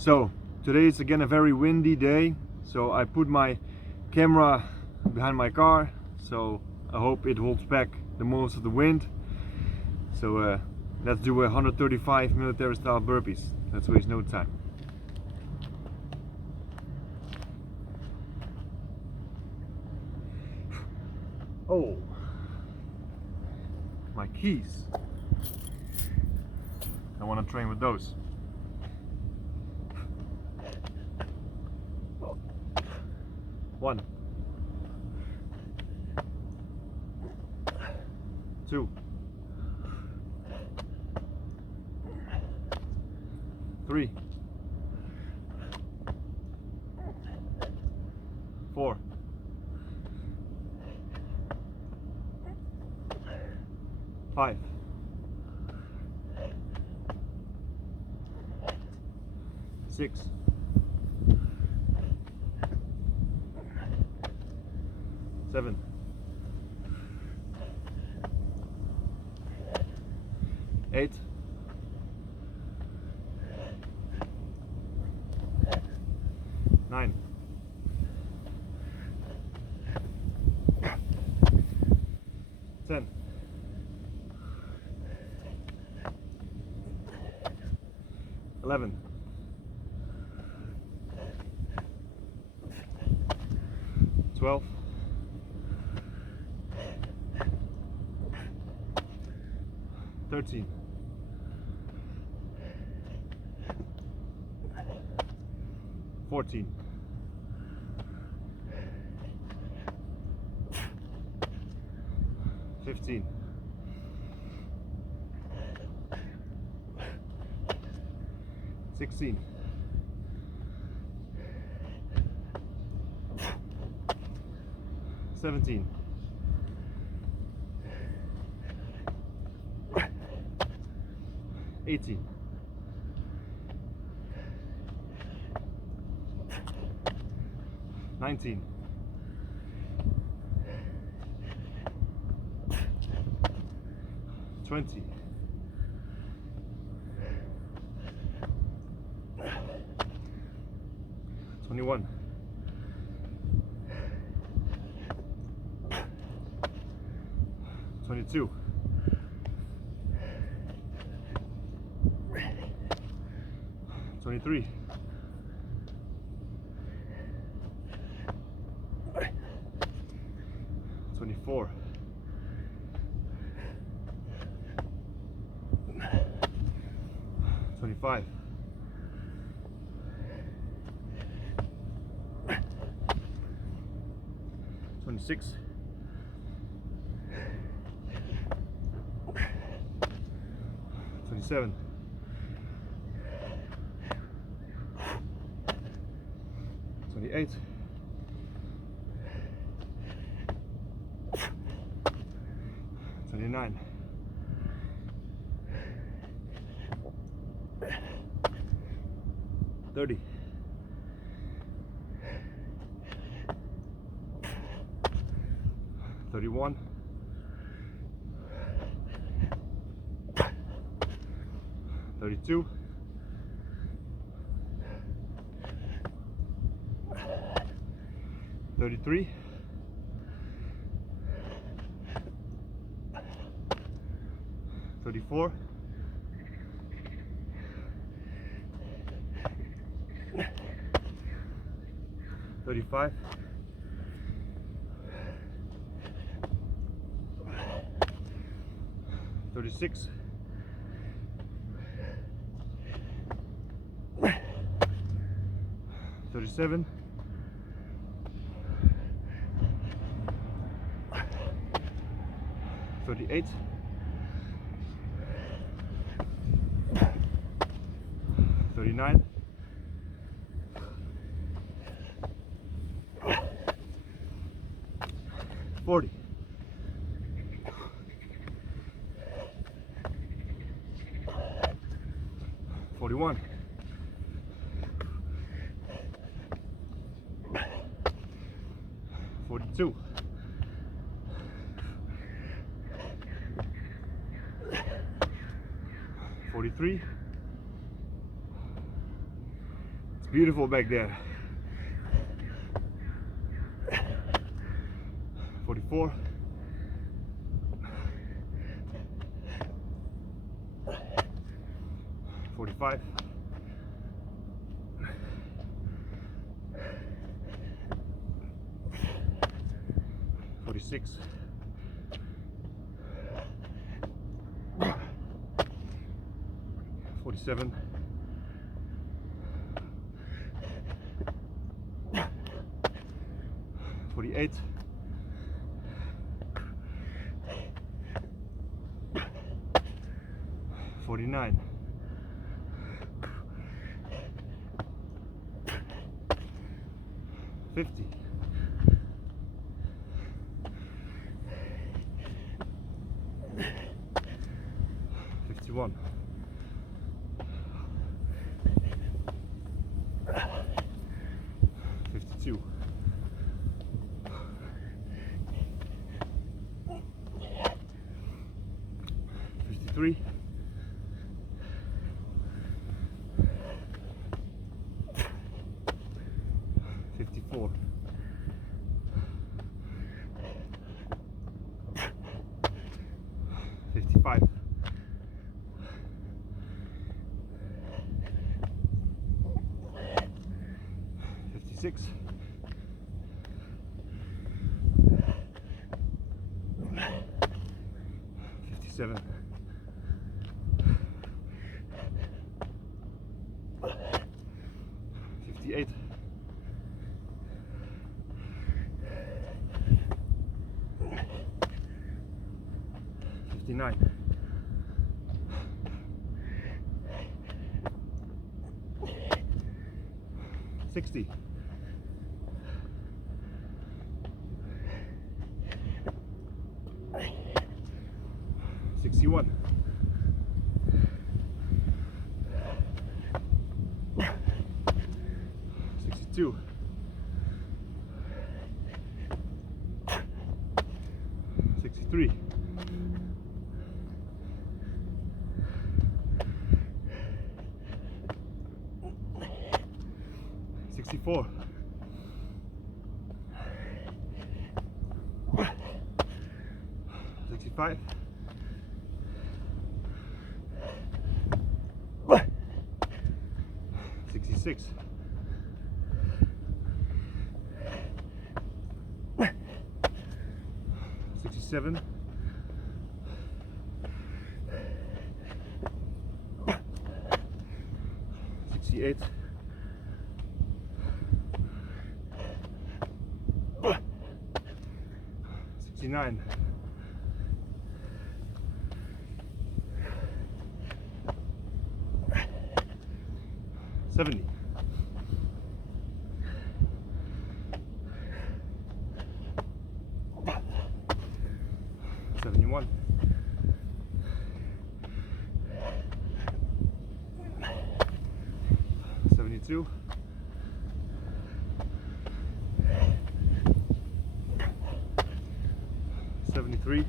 So today is again a very windy day, so I put my camera behind my car, so I hope it holds back the most of the wind. So let's do 135 military style burpees. Let's waste no time. Oh, my keys. I want to train with those. One, two, three, four, five, six, seven, 8, 9, 10, 11, 12, 13, 14, 15, 16, 17, 18, 19, 20, 21, 22, 23, 24, 25, 26, 27, 28, 29, 30, 31, 32, 33, 34, 35, 36, 37, 38, 39, 40, 41, 42, 43, beautiful back there. 44. 45. 46. 47. 48. 49. 50. 51. 52. 53. 54. 55. 56. 57. 58. 59. 60. 61. 62. 63. 64. 65. 66. 67. 68. 69. 70. 71. 72. 73.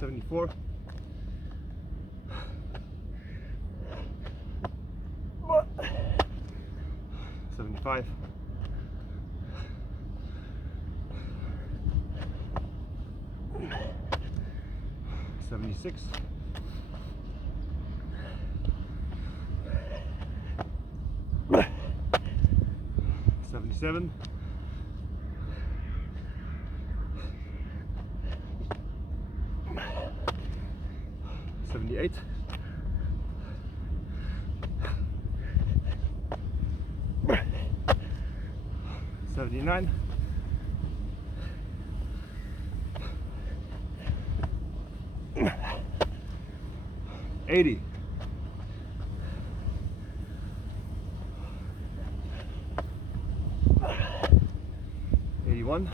74. 75. 76. 77. 78. 79. 80. 81.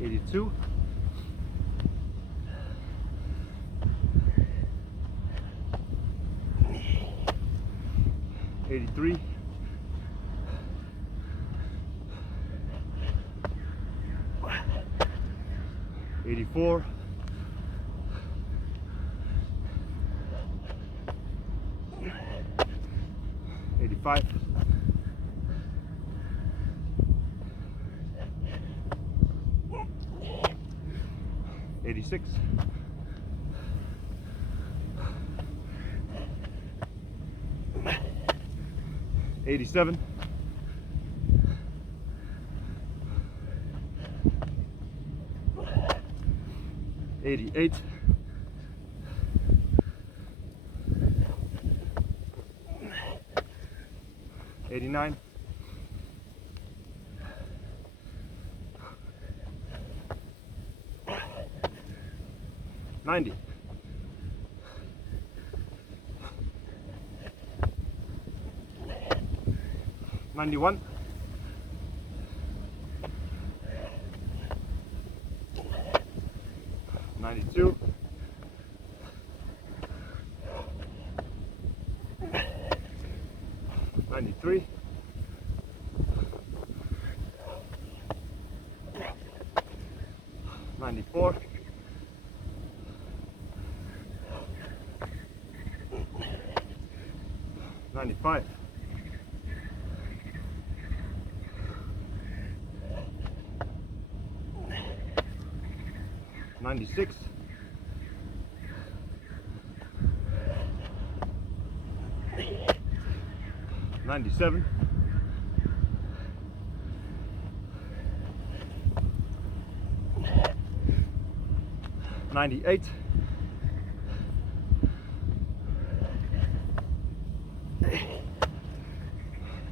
82. 83. 84, 85, 86, 87, 88, 89, 90, 91, 92, 93, 94, 95, 96, 97, 98,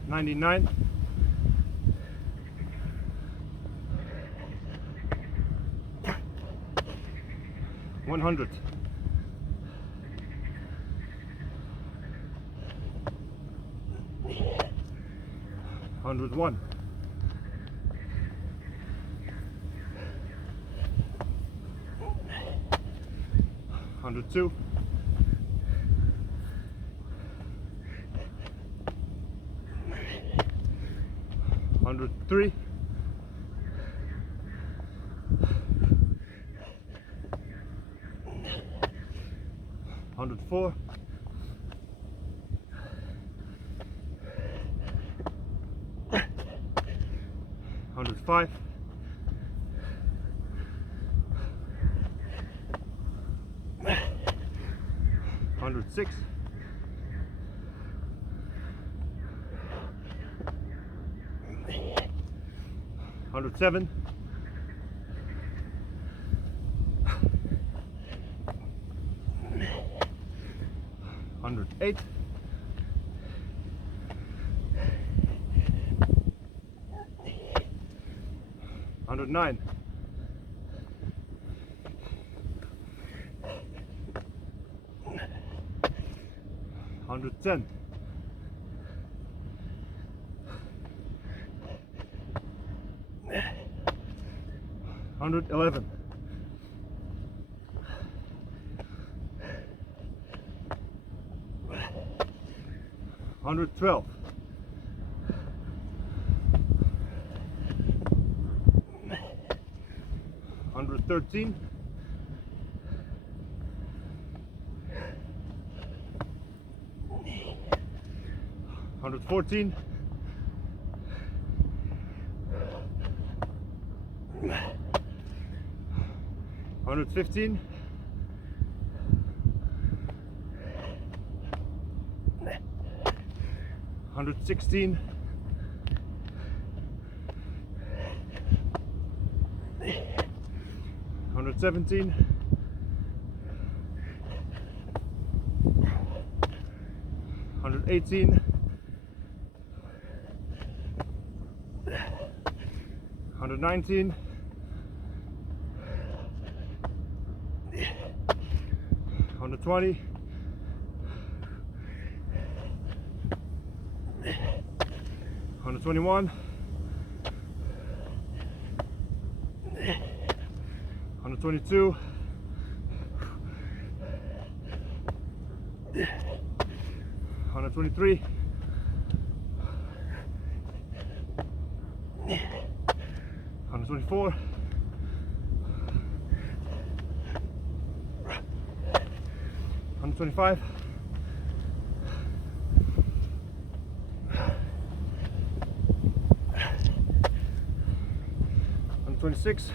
99, 100, 101, 102, 103, 104, 105, 106, 107, 108, 109, 110, 111, 112, 113, 114, 115, 116, 117, 118, 119, 120, 121, 122, 123, 124, 125. 126.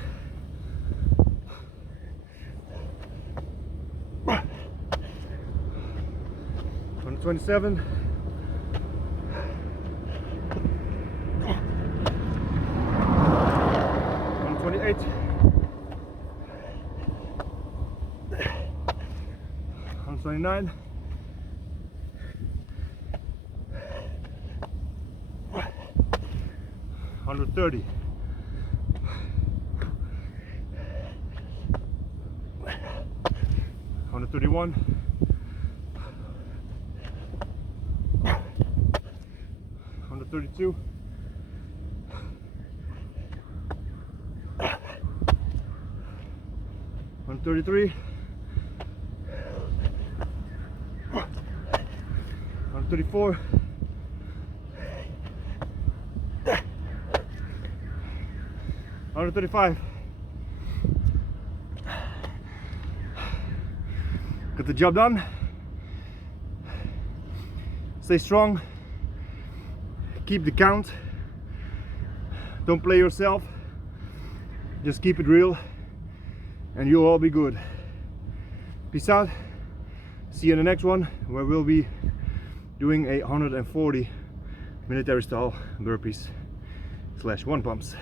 127. 128. 129. 130. 131. 132. 133. 134. 135. Got the job done. Stay strong. Keep the count. Don't play yourself. Just keep it real and you'll all be good. Peace out. See you in the next one where we'll be doing a 140 military style burpees / one pumps.